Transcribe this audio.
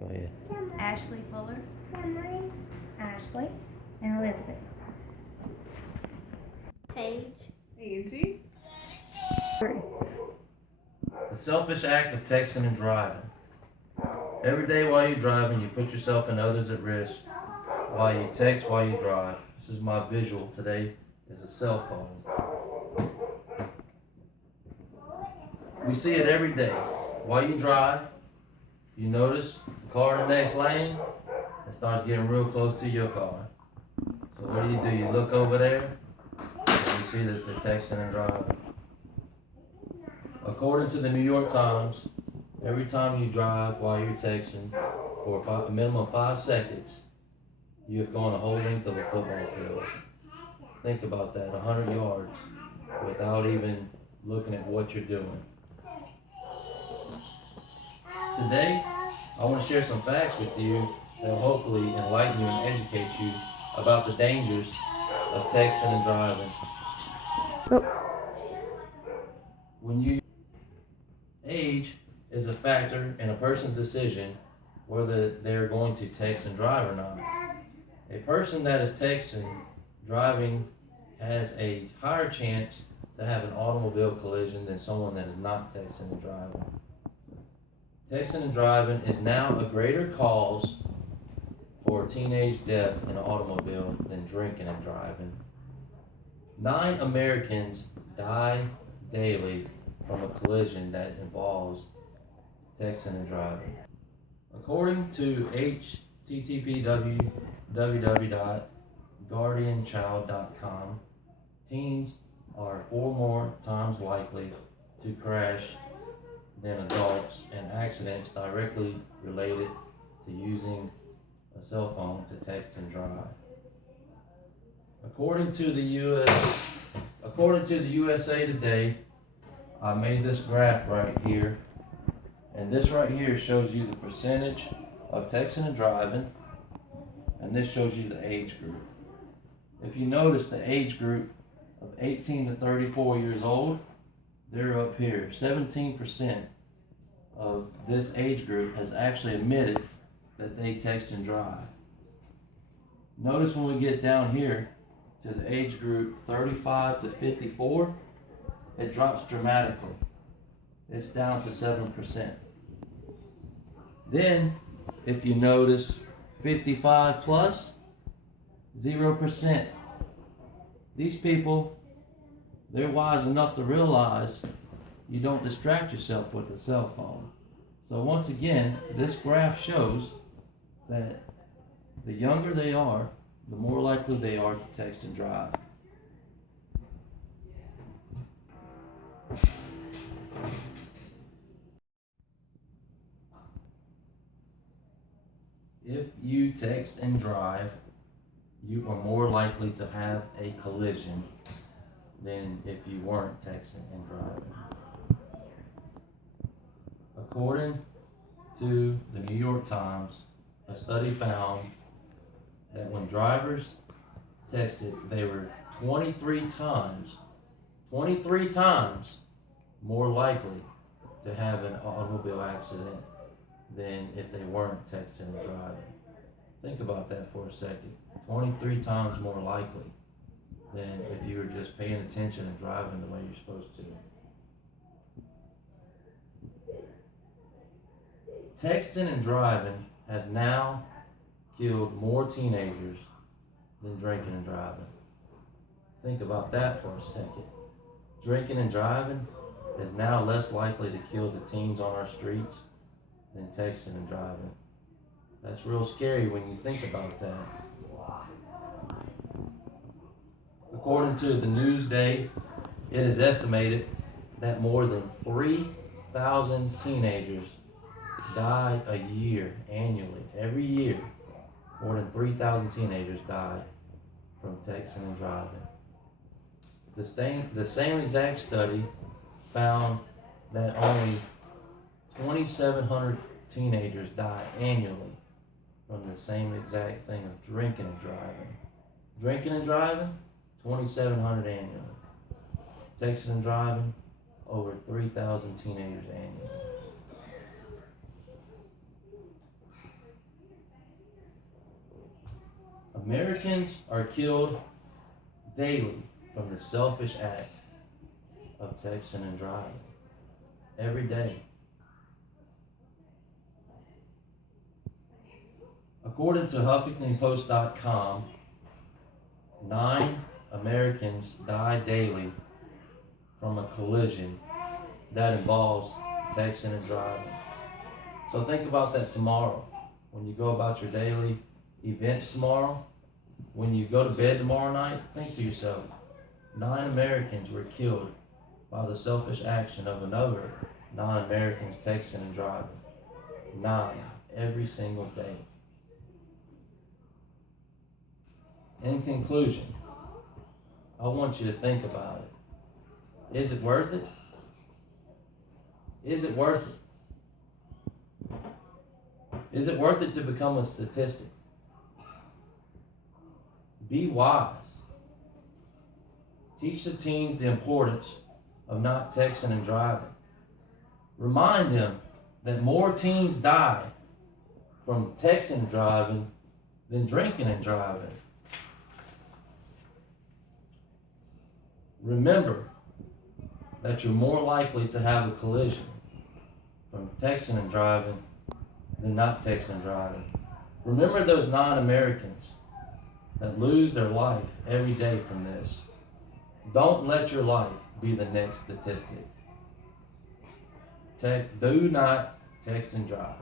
Go ahead. Ashley Fuller, Ashley, and Elizabeth. Paige, Angie. The selfish act of texting and driving. Every day while you're driving, you put yourself and others at risk while you text, while you drive. This is my visual today is a cell phone. We see it every day. While you drive, you notice the car in the next lane, it starts getting real close to your car. So what do? You look over there, and you see that they're texting and driving. According to the New York Times, every time you drive while you're texting for a minimum of 5 seconds, you have gone the whole length of a football field. Think about that, 100 yards, without even looking at what you're doing. Today, I want to share some facts with you that will hopefully enlighten you and educate you about the dangers of texting and driving. Age is a factor in a person's decision whether they're going to text and drive or not. A person that is texting, driving, has a higher chance to have an automobile collision than someone that is not texting and driving. Texting and driving is now a greater cause for teenage death in an automobile than drinking and driving. 9 Americans die daily from a collision that involves texting and driving. According to http://www.guardianchild.com, teens are 4 more times likely to crash than adults in accidents directly related to using a cell phone to text and drive. According to the USA Today, I made this graph right here, and this right here shows you the percentage of texting and driving, and this shows you the age group. If you notice the age group of 18 to 34 years old, they're up here. 17% of this age group has actually admitted that they text and drive. Notice when we get down here to the age group 35 to 54, it drops dramatically. It's down to 7%. Then, if you notice 55 plus, 0%. These people, they're wise enough to realize you don't distract yourself with a cell phone. So once again, this graph shows that the younger they are, the more likely they are to text and drive. If you text and drive, you are more likely to have a collision than if you weren't texting and driving. According to the New York Times, a study found that when drivers texted, they were 23 times more likely to have an automobile accident than if they weren't texting and driving. Think about that for a second. 23 times more likely than if you were just paying attention and driving the way you're supposed to. Texting and driving has now killed more teenagers than drinking and driving. Think about that for a second. Drinking and driving is now less likely to kill the teens on our streets than texting and driving. That's real scary when you think about that. According to the Newsday, it is estimated that more than 3,000 teenagers die a year annually. Every year, more than 3,000 teenagers die from texting and driving. The same exact study found that only 2,700 teenagers die annually from the same exact thing of drinking and driving. Drinking and driving, 2,700 annually. Texting and driving, over 3,000 teenagers annually. Americans are killed daily from the selfish act of texting and driving. Every day. According to HuffingtonPost.com, 9 Americans die daily from a collision that involves texting and driving. So think about that tomorrow. When you go about your daily events tomorrow, when you go to bed tomorrow night, think to yourself, 9 Americans were killed by the selfish action of another 9 Americans texting and driving. 9 every single day. In conclusion, I want you to think about it. Is it worth it? Is it worth it? Is it worth it to become a statistic? Be wise. Teach the teens the importance of not texting and driving. Remind them that more teens die from texting and driving than drinking and driving. Remember that you're more likely to have a collision from texting and driving than not texting and driving. Remember those 9 Americans that lose their life every day from this. Don't let your life be the next statistic. Do not text and drive.